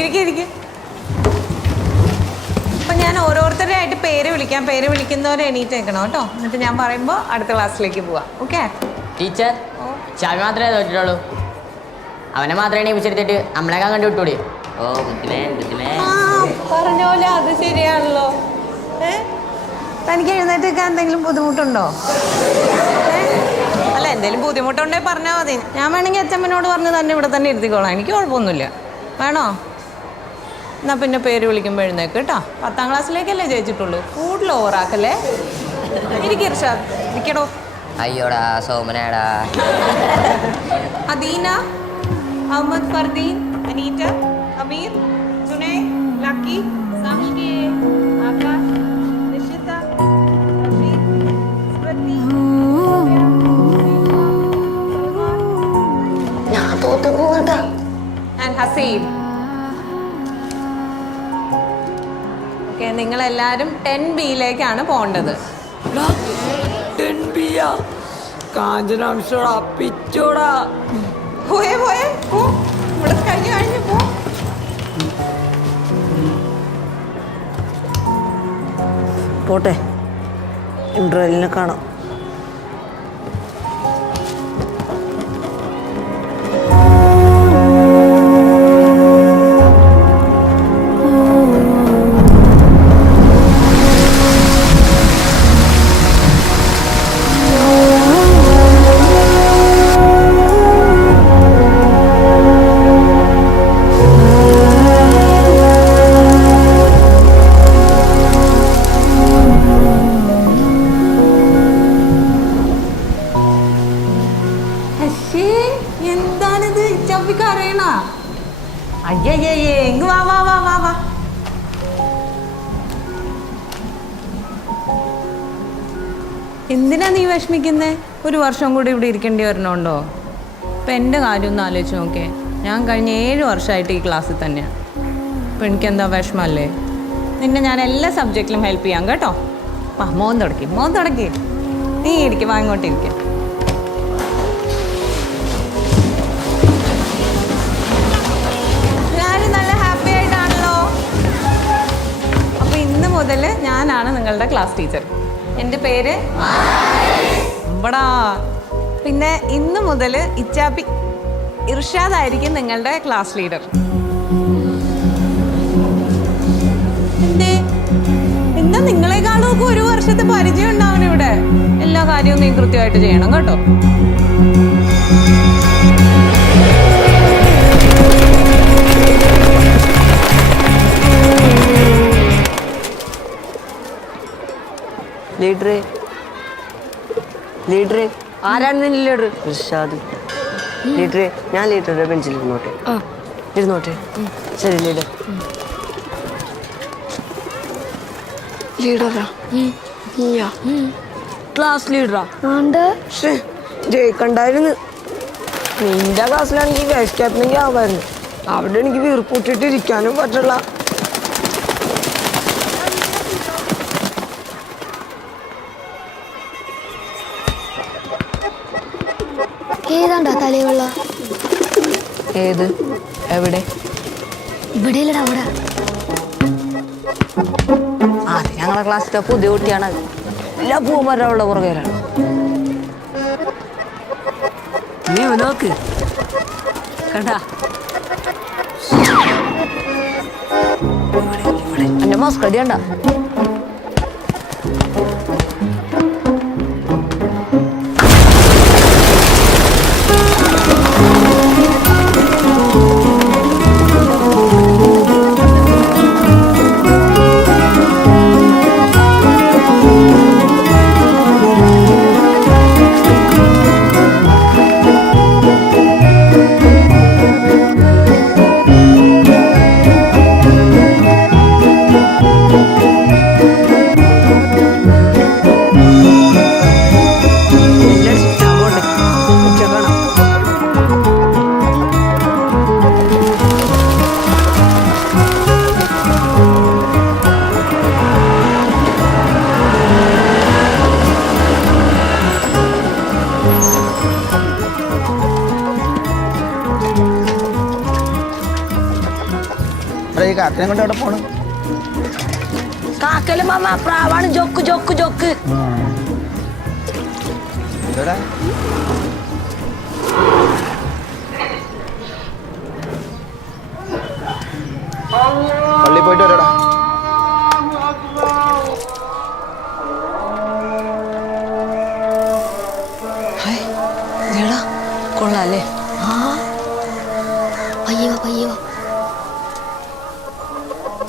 ഇരിക്കും ഇരിക്കും. അപ്പം ഞാൻ ഓരോരുത്തരായിട്ട് പേര് വിളിക്കാം. പേര് വിളിക്കുന്നവരെ എണീറ്റ് നിൽക്കണം കേട്ടോ. എന്നിട്ട് ഞാൻ പറയുമ്പോൾ അടുത്ത ക്ലാസ്സിലേക്ക് പോവാം. Okay teacher? ഷാവി മാത്രമേ തോറ്റിട്ടുള്ളൂ. അവനെ മാത്രമേ എണീപ്പിച്ചെടുത്തിട്ട് നമ്മളെക്കാൻ കണ്ടു വിട്ടൂടി. ഓ പറഞ്ഞോലെ അത് ശരിയാണല്ലോ. തനിക്ക് എഴുന്നേറ്റ് നിൽക്കാൻ എന്തെങ്കിലും ബുദ്ധിമുട്ടുണ്ടോ? അല്ല, എന്തെങ്കിലും ബുദ്ധിമുട്ടുണ്ടെങ്കിൽ പറഞ്ഞാൽ മതി. ഞാൻ വേണമെങ്കിൽ അച്ഛമ്മനോട് പറഞ്ഞ് തന്നെ ഇവിടെ തന്നെ ഇരുത്തിക്കോളാം. എനിക്ക് കുഴപ്പമൊന്നുമില്ല. വേണോ? എന്നാൽ പിന്നെ പേര് വിളിക്കുമ്പോൾ എഴുന്നേക്ക് കേട്ടോ. 10ാം ക്ലാസ്സിലേക്കല്ലേ ജയിച്ചിട്ടുള്ളൂ. കൂടുതൽ ഓവറാക്കല്ലേ. എനിക്ക് ഇർഷാദ് ഇരിക്കടോ. അയ്യോടാ സോമനേടാ. അദീന, അഹമ്മദ്, ഫർദീൻ, അനീറ്റ, അമീർ, സുനൈ, ലക്കി, സാമിൽ, ആകാശ്, നിഷിത, റഫീഖ്, സ്മൃതി, ഞാൻ തോറ്റു പോകട്ടാ. ആൻഡ് ഹസീൻ. ഓക്കെ, നിങ്ങളെല്ലാവരും 10B പോകേണ്ടത്. കാഞ്ചനാംശോടാ പിച്ചോടാ. പോയേ പോയേ പോ. ഇവിടെ കഴിഞ്ഞു പോ. പോട്ടെ, ഇന്റർവെല്ലിനെ കാണാം. എന്താണിത്? ഇച്ചപ്പിക്ക് അറിയണ? അയ്യേ, എങ്ക് വാ വാ വാ വാ വാ. എന്തിനാ നീ വിഷമിക്കുന്നേ? ഒരു വർഷം കൂടി ഇവിടെ ഇരിക്കേണ്ടി വരണോണ്ടോ? ഇപ്പം എൻ്റെ കാര്യം ഒന്ന് ആലോചിച്ച് നോക്കേ. ഞാൻ കഴിഞ്ഞ 7 വർഷമായിട്ട് ഈ ക്ലാസ്സിൽ തന്നെയാണ്. അപ്പം എനിക്കെന്താ വിഷമല്ലേ? നിന്നെ ഞാൻ എല്ലാ സബ്ജക്റ്റിലും ഹെൽപ്പ് ചെയ്യാം കേട്ടോ. മോൻ തുടക്കി. നീ ഇരിക്കും, വാങ്ങോട്ടിരിക്കാം. മുതൽ ഞാനാണ് നിങ്ങളുടെ ക്ലാസ് ടീച്ചർ. എൻ്റെ പേര് ഇവിടാ. പിന്നെ ഇന്ന് മുതൽ ഇച്ചാപ്പി ഇർഷാദായിരിക്കും നിങ്ങളുടെ ക്ലാസ് ലീഡർ. എന്താ നിങ്ങളെക്കാളും ഒക്കെ 1 വർഷത്തെ പരിചയം ഉണ്ടാവണം ഇവിടെ. എല്ലാ കാര്യവും നീ കൃത്യമായിട്ട് ചെയ്യണം കേട്ടോ. ലീഡറെ ആരാണ് നിന്റെ ലീഡർ? ഇർഷാദ്. ലീഡറെ ഞാൻ ലീഡറുടെ ബെഞ്ചിൽ ഇരുന്നോട്ടെ. ശരി ലീഡർ. ലീഡറാ? ക്ലാസ് ലീഡറാ? ജയിക്കണ്ടായിരുന്നു. നിന്റെ ക്ലാസ്സിലാണെങ്കിൽ വൈസ് ക്യാപ്റ്റനെങ്കിൽ ആവായിരുന്നു. അവിടെ എനിക്ക് വീർപ്പൂട്ടിട്ട് ഇരിക്കാനും പറ്റില്ല. ഏതാണ്ടാ തലയുള്ള? ഏത്? എവിടെ? ഇവിടെയല്ലടാ, അവിടെ. അത് ഞങ്ങളുടെ ക്ലാസ്സിലെ പുതിയ കുട്ടിയാണ്. എല്ലാ പൂമാരുടെ പുറകെയാണ്. നീ നോക്ക് കണ്ടാ. എൻ്റെ മസ്കടി കണ്ട. ഈ കാക്കനെ കൊണ്ട് എവിടെ പോണം? കാക്കല് മാമ പ്രാവാണ്. Joke joke joke. എവിടെ? പള്ളി പോയിട്ട് വരടാ. കൊള്ളാല്ലേ? പയ്യവ പയ്യവ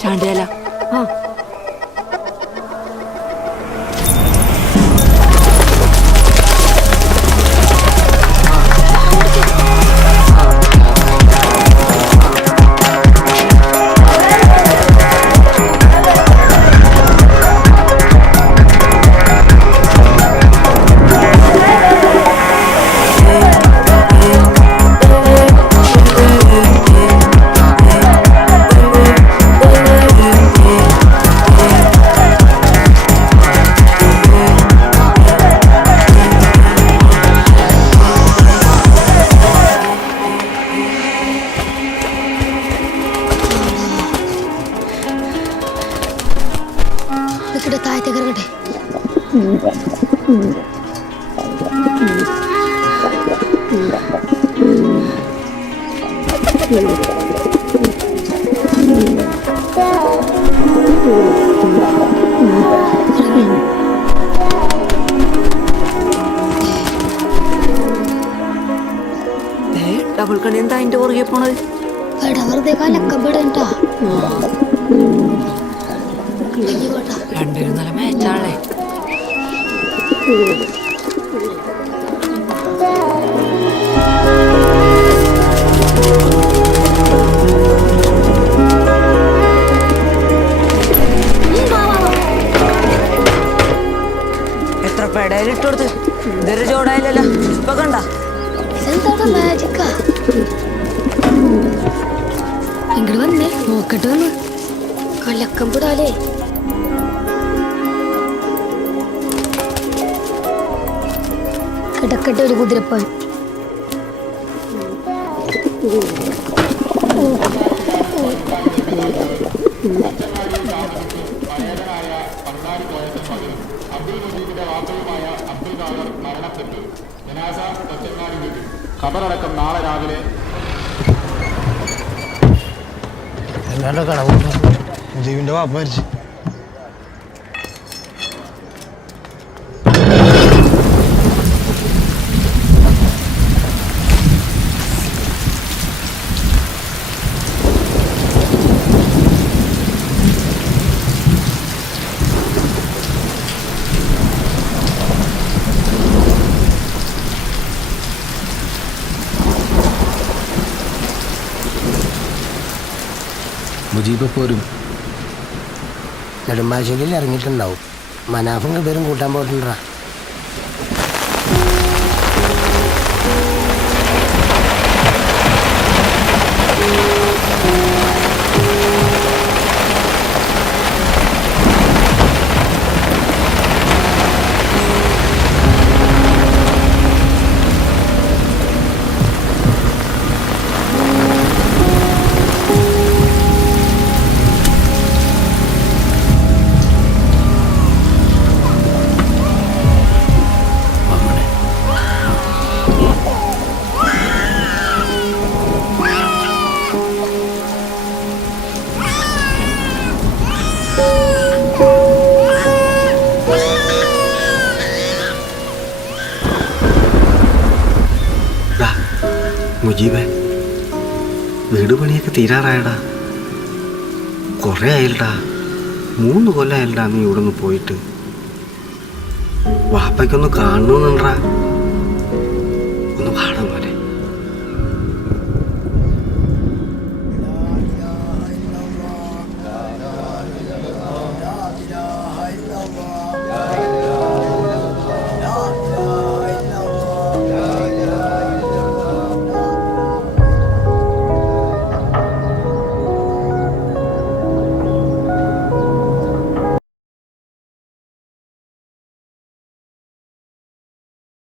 ചാണ്ടിയല്ല. ഇവിടെ താഴത്തേക്ക് ഇറങ്ങട്ടെ. ഡബിൾ കണി എന്താ അതിന്റെ പുറകെ പോണത്? എടാ വെറുതെ കലക്കപ്പെടണ്ടാ. രണ്ടുപേരും നല്ല മാച്ചാളേ. എത്ര പെടയിലിട്ട് കൊടുത്ത് ഇതൊരു ചോടായില്ലല്ലോ. ഇപ്പൊ കണ്ട ഇതെന്താ മാജിക്കാ? ഇങ്ങോട്ട് വന്നേ നോക്കട്ടെ വന്ന്. കലക്കപ്പെടാലേ. കിടക്കട്ടെ ഒരു കുതിരപ്പൻ. ഖബറടക്കം നാളെ രാവിലെ. എന്നാണ്ട് കടവ് മുജീബിന്റെ വാപ്പ മരിച്ചു. മുജീബ് പോരും. നെടുമ്പാശ്ശേരിയിൽ ഇറങ്ങിയിട്ടുണ്ടാവും. മനാഫും കബീറും കൂട്ടാൻ പോയിട്ടുണ്ടാ. മുജീബേ, വീട് പണിയൊക്കെ തീരാറായടാ. കുറേ ആയില്ലടാ. 3 കൊല്ലം ആയില്ലടാ നീ ഇവിടെ നിന്ന് പോയിട്ട്. വാപ്പയ്ക്കൊന്ന് കാണണമെന്നുണ്ടാ.